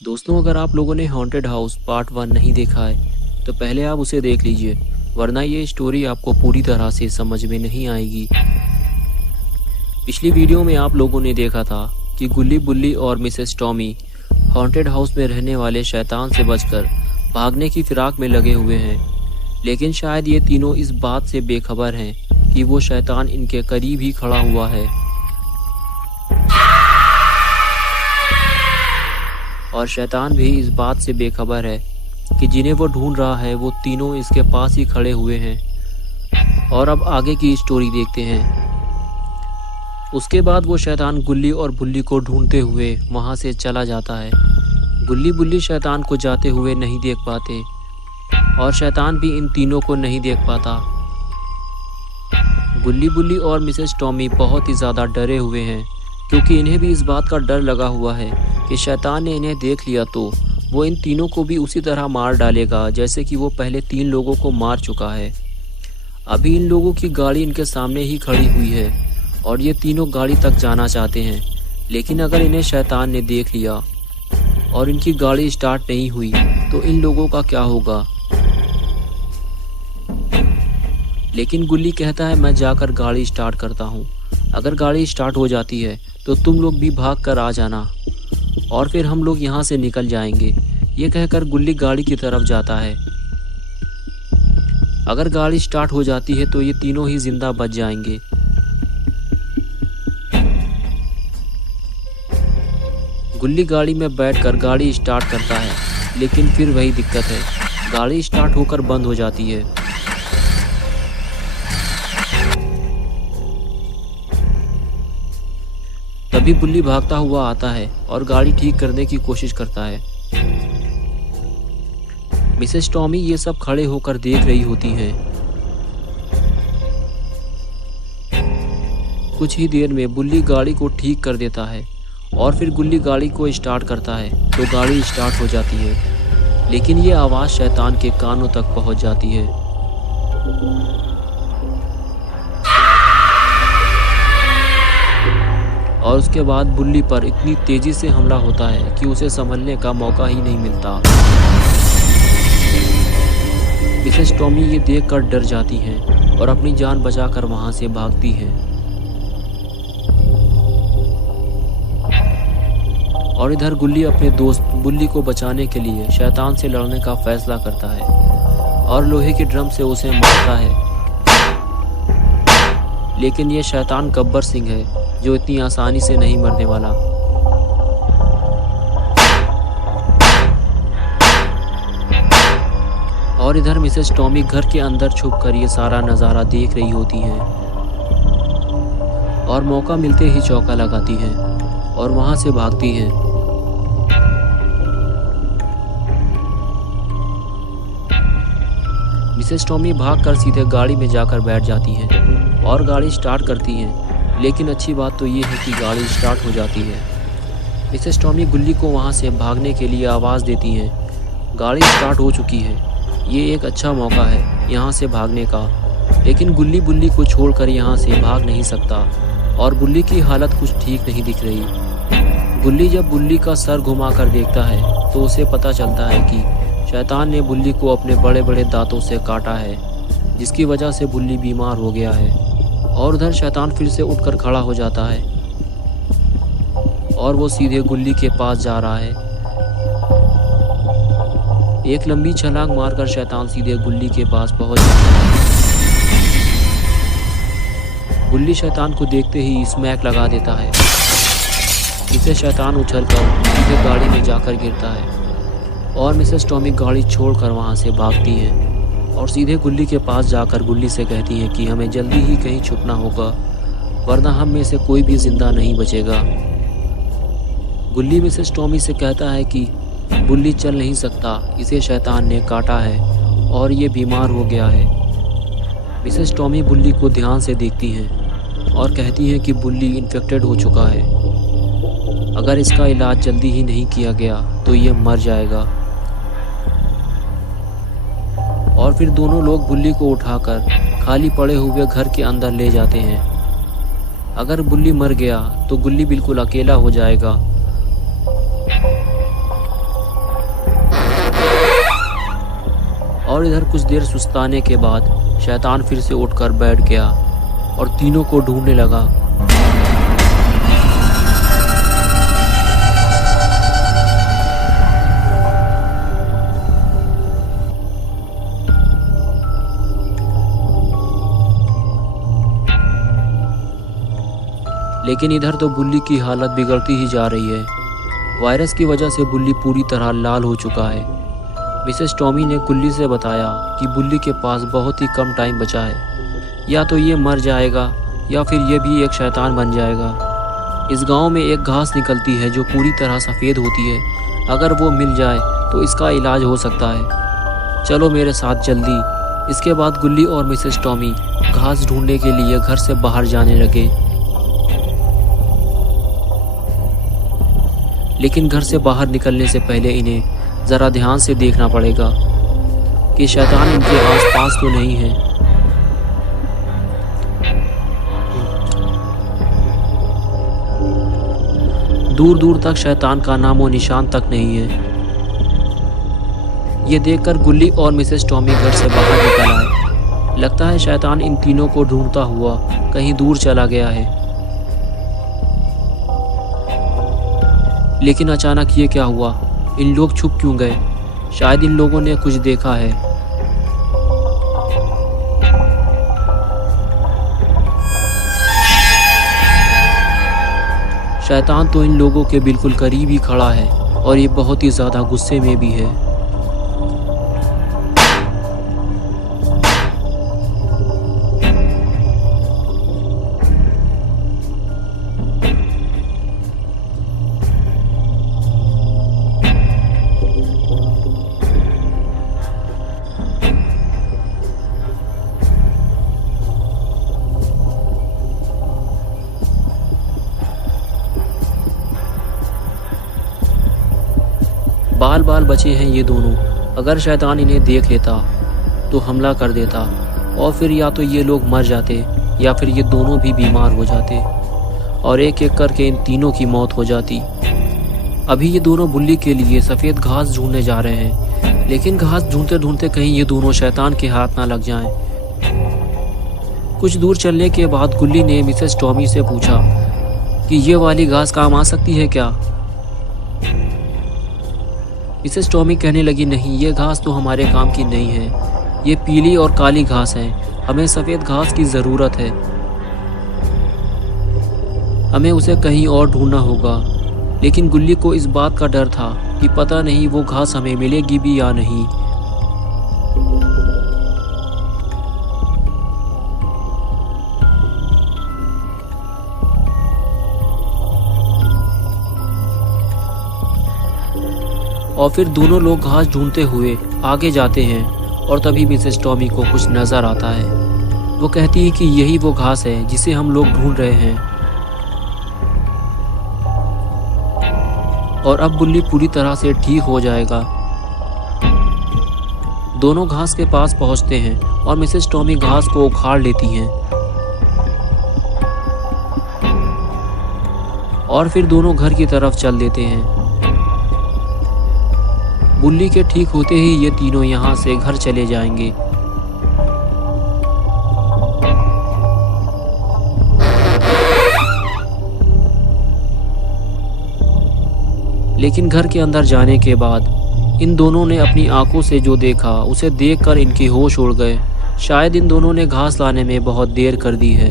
दोस्तों, अगर आप लोगों ने हॉन्टेड हाउस पार्ट 1 नहीं देखा है तो पहले आप उसे देख लीजिए, वरना ये स्टोरी आपको पूरी तरह से समझ में नहीं आएगी। पिछली वीडियो में आप लोगों ने देखा था कि गुल्ली बुल्ली और मिसेस टॉमी हॉन्टेड हाउस में रहने वाले शैतान से बचकर भागने की फिराक में लगे हुए हैं, लेकिन शायद ये तीनों इस बात से बेखबर हैं कि वो शैतान इनके करीब ही खड़ा हुआ है और शैतान भी इस बात से बेखबर है कि जिन्हें वो ढूंढ रहा है वो तीनों इसके पास ही खड़े हुए हैं। और अब आगे की स्टोरी देखते हैं। उसके बाद वो शैतान गुल्ली और बुल्ली को ढूंढते हुए वहां से चला जाता है। गुल्ली बुल्ली शैतान को जाते हुए नहीं देख पाते और शैतान भी इन तीनों को नहीं देख पाता। गुल्ली बुल्ली और मिसेस टॉमी बहुत ही ज़्यादा डरे हुए हैं, क्योंकि इन्हें भी इस बात का डर लगा हुआ है कि शैतान ने इन्हें देख लिया तो वो इन तीनों को भी उसी तरह मार डालेगा जैसे कि वो पहले 3 लोगों को मार चुका है। अभी इन लोगों की गाड़ी इनके सामने ही खड़ी हुई है और ये तीनों गाड़ी तक जाना चाहते हैं, लेकिन अगर इन्हें शैतान ने देख लिया और इनकी गाड़ी स्टार्ट नहीं हुई तो इन लोगों का क्या होगा। लेकिन गुल्ली कहता है, मैं जाकर गाड़ी स्टार्ट करता हूँ, अगर गाड़ी स्टार्ट हो जाती है तो तुम लोग भी भाग कर आ जाना और फिर हम लोग यहाँ से निकल जाएंगे। ये कहकर गुल्ली गाड़ी की तरफ जाता है। अगर गाड़ी स्टार्ट हो जाती है तो ये तीनों ही जिंदा बच जाएंगे। गुल्ली गाड़ी में बैठकर गाड़ी स्टार्ट करता है, लेकिन फिर वही दिक्कत है, गाड़ी स्टार्ट होकर बंद हो जाती है। तभी बुल्ली भागता हुआ आता है और गाड़ी ठीक करने की कोशिश करता है। मिसेस टॉमी ये सब खड़े होकर देख रही होती हैं। कुछ ही देर में बुल्ली गाड़ी को ठीक कर देता है और फिर गुल्ली गाड़ी को स्टार्ट करता है तो गाड़ी स्टार्ट हो जाती है, लेकिन ये आवाज़ शैतान के कानों तक पहुंच जाती है। और उसके बाद बुल्ली पर इतनी तेजी से हमला होता है कि उसे संभलने का मौका ही नहीं मिलता। मिसेस टॉमी ये देखकर डर जाती हैं और अपनी जान बचाकर वहां से भागती हैं। और इधर गुल्ली अपने दोस्त बुल्ली को बचाने के लिए शैतान से लड़ने का फैसला करता है और लोहे के ड्रम से उसे मारता है। लेकिन ये शैतान गब्बर सिंह है जो इतनी आसानी से नहीं मरने वाला। और इधर मिसेस टॉमी घर के अंदर छुपकर ये सारा नज़ारा देख रही होती हैं और मौका मिलते ही चौका लगाती हैं और वहां से भागती हैं। मिसेस टॉमी भागकर सीधे गाड़ी में जाकर बैठ जाती हैं और गाड़ी स्टार्ट करती हैं, लेकिन अच्छी बात तो ये है कि गाड़ी स्टार्ट हो जाती है। मिसेस टॉमी गुल्ली को वहाँ से भागने के लिए आवाज़ देती हैं। गाड़ी स्टार्ट हो चुकी है, ये एक अच्छा मौका है यहाँ से भागने का, लेकिन गुल्ली बुल्ली को छोड़कर यहाँ से भाग नहीं सकता और बुल्ली की हालत कुछ ठीक नहीं दिख रही। गुल्ली जब बुल्ली का सर घुमाकर देखता है तो उसे पता चलता है कि शैतान ने बुल्ली को अपने बड़े बड़े दांतों से काटा है, जिसकी वजह से बुल्ली बीमार हो गया है। और उधर शैतान फिर से उठकर खड़ा हो जाता है और वो सीधे गुल्ली के पास जा रहा है। एक लंबी छलांग मारकर शैतान सीधे गुल्ली के पास पहुंच जाता है। गुल्ली शैतान को देखते ही स्मैक लगा देता है, जिससे शैतान उछलकर सीधे गाड़ी में जाकर गिरता है और मिसेस टॉमी गाड़ी छोड़कर वहां से भागती है और सीधे गुल्ली के पास जाकर गुल्ली से कहती है कि हमें जल्दी ही कहीं छुपना होगा, वरना हम में से कोई भी जिंदा नहीं बचेगा। गुल्ली मिसेस टॉमी से कहता है कि बुल्ली चल नहीं सकता, इसे शैतान ने काटा है और ये बीमार हो गया है। मिसेस टॉमी बुल्ली को ध्यान से देखती हैं और कहती हैं कि बुल्ली इन्फेक्टेड हो चुका है, अगर इसका इलाज जल्दी ही नहीं किया गया तो ये मर जाएगा। और फिर दोनों लोग बुल्ली को उठाकर खाली पड़े हुए घर के अंदर ले जाते हैं। अगर बुल्ली मर गया तो गुल्ली बिल्कुल अकेला हो जाएगा और इधर कुछ देर सुस्ताने के बाद शैतान फिर से उठकर बैठ गया और तीनों को ढूंढने लगा। लेकिन इधर तो बुल्ली की हालत बिगड़ती ही जा रही है। वायरस की वजह से बुल्ली पूरी तरह लाल हो चुका है। मिसेस टॉमी ने गुल्ली से बताया कि बुल्ली के पास बहुत ही कम टाइम बचा है, या तो ये मर जाएगा या फिर ये भी एक शैतान बन जाएगा। इस गांव में एक घास निकलती है जो पूरी तरह सफ़ेद होती है, अगर वो मिल जाए तो इसका इलाज हो सकता है। चलो मेरे साथ जल्दी। इसके बाद गुल्ली और मिसेस टॉमी घास ढूंढने के लिए घर से बाहर जाने लगे। लेकिन घर से बाहर निकलने से पहले इन्हें ज़रा ध्यान से देखना पड़ेगा कि शैतान इनके आसपास तो नहीं है। दूर दूर तक शैतान का नामो निशान तक नहीं है। ये देखकर गुल्ली और मिसेस टॉमी घर से बाहर निकल आए। लगता है शैतान इन तीनों को ढूंढता हुआ कहीं दूर चला गया है। लेकिन अचानक ये क्या हुआ? इन लोग छुप क्यों गए? शायद इन लोगों ने कुछ देखा है। शैतान तो इन लोगों के बिल्कुल करीब ही खड़ा है और ये बहुत ही ज़्यादा गुस्से में भी है। बाल बाल बचे हैं ये दोनों। अगर शैतान इन्हें देख लेता तो हमला कर देता और फिर या तो ये लोग मर जाते या फिर ये दोनों भी बीमार हो जाते और एक एक करके इन तीनों की मौत हो जाती। अभी ये दोनों बुल्ली के लिए सफ़ेद घास ढूंढने जा रहे हैं, लेकिन घास ढूंढते ढूंढते कहीं ये दोनों शैतान के हाथ ना लग जाएं। कुछ दूर चलने के बाद गुल्ली ने मिसेस टॉमी से पूछा कि ये वाली घास काम आ सकती है क्या? मिसेस टॉमी कहने लगी, नहीं, ये घास तो हमारे काम की नहीं है। ये पीली और काली घास है, हमें सफ़ेद घास की ज़रूरत है। हमें उसे कहीं और ढूंढना होगा। लेकिन गुल्ली को इस बात का डर था कि पता नहीं वो घास हमें मिलेगी भी या नहीं। और फिर दोनों लोग घास ढूंढते हुए आगे जाते हैं और तभी मिसेस टॉमी को कुछ नज़र आता है। वो कहती है कि यही वो घास है जिसे हम लोग ढूंढ रहे हैं। और अब बुल्ली पूरी तरह से ठीक हो जाएगा। दोनों घास के पास पहुंचते हैं और मिसेस टॉमी घास को उखाड़ लेती हैं और फिर दोनों घर की तरफ चल देते हैं। बुल्ली के ठीक होते ही ये तीनों यहाँ से घर चले जाएंगे। लेकिन घर के अंदर जाने के बाद इन दोनों ने अपनी आंखों से जो देखा उसे देखकर इनके होश उड़ गए। शायद इन दोनों ने घास लाने में बहुत देर कर दी है।